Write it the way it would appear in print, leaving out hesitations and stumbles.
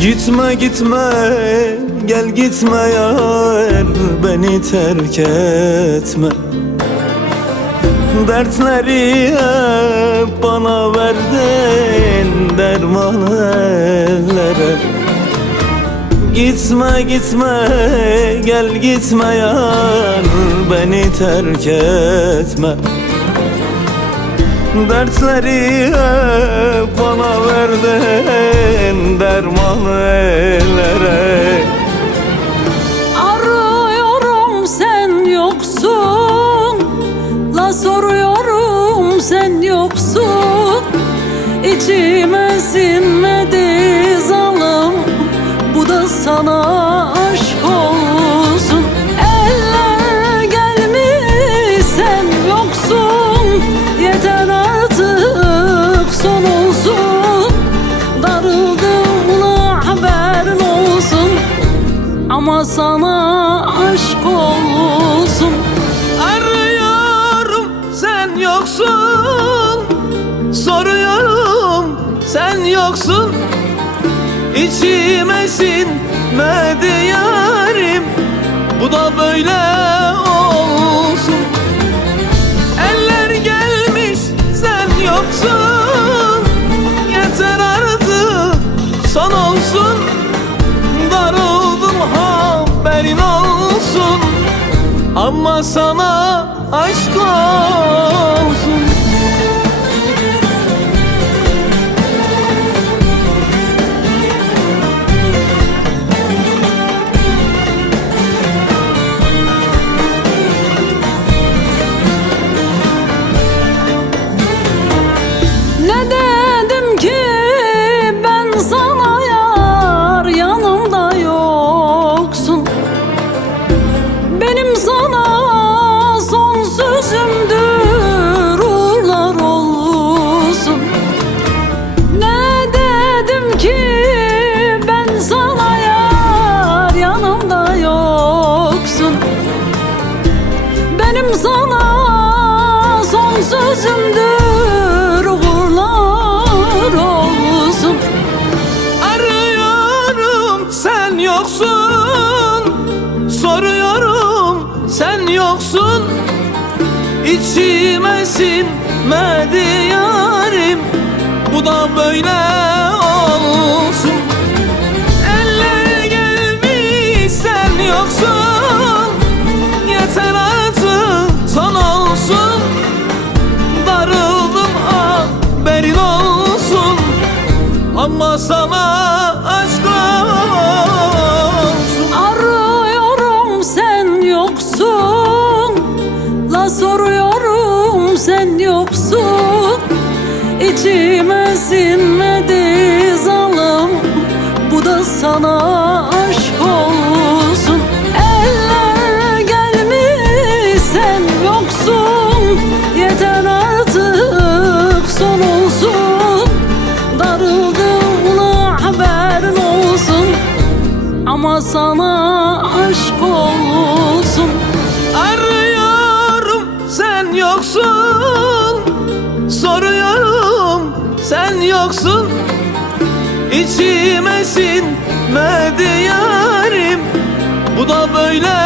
Gitme gitme, gel gitme yar, beni terk etme. Dertleri hep bana verdin, derman ellere. Gitme gitme, gel gitme yar, beni terk etme. Dertleri hep bana verdin, derman ellere. Arıyorum sen yoksun, la soruyorum sen yoksun. İçime sinmedi zalim, bu da sana aşk olsun. Eller gelmiş sen yoksun, yeter artık son olsun. Darıldım ula haberin olsun, ama sana aşk olsun. Arıyorum sen yoksun, soruyorum sen yoksun. İçime sinmedi yarim, bu da böyle olsun. Eller gelmiş sen yoksun, yeter artık son olsun. Darıldım haberin olsun, ama sana aşk olsun. Ne dedim ki ben sana yar, yanımda yoksun. Benim sana son sözümdür, uğurlar olsun. Ne dedim ki ben sana yar, yanımda yoksun. Benim sana son sözümdür, uğurlar olsun. Arıyorum sen yoksun, soruyorum sen yoksun. İçime sinmedi yarim, bu da böyle olsun. Eller gelmiş sen yoksun, yeter artık son olsun. Darıldım haberin olsun, ama sana aşk olsun. Arıyorum sen yoksun, la soruyorum sen yoksun. İçime sinmedi zalim, bu da sana aşk olsun. Eller gelmiş sen yoksun, yeter artık son olsun. Darıldım ula haberin olsun, ama sana aşk olsun. Arıyorum sen yoksun, soruyorum sen yoksun. İçime sinmedi yarim, bu da böyle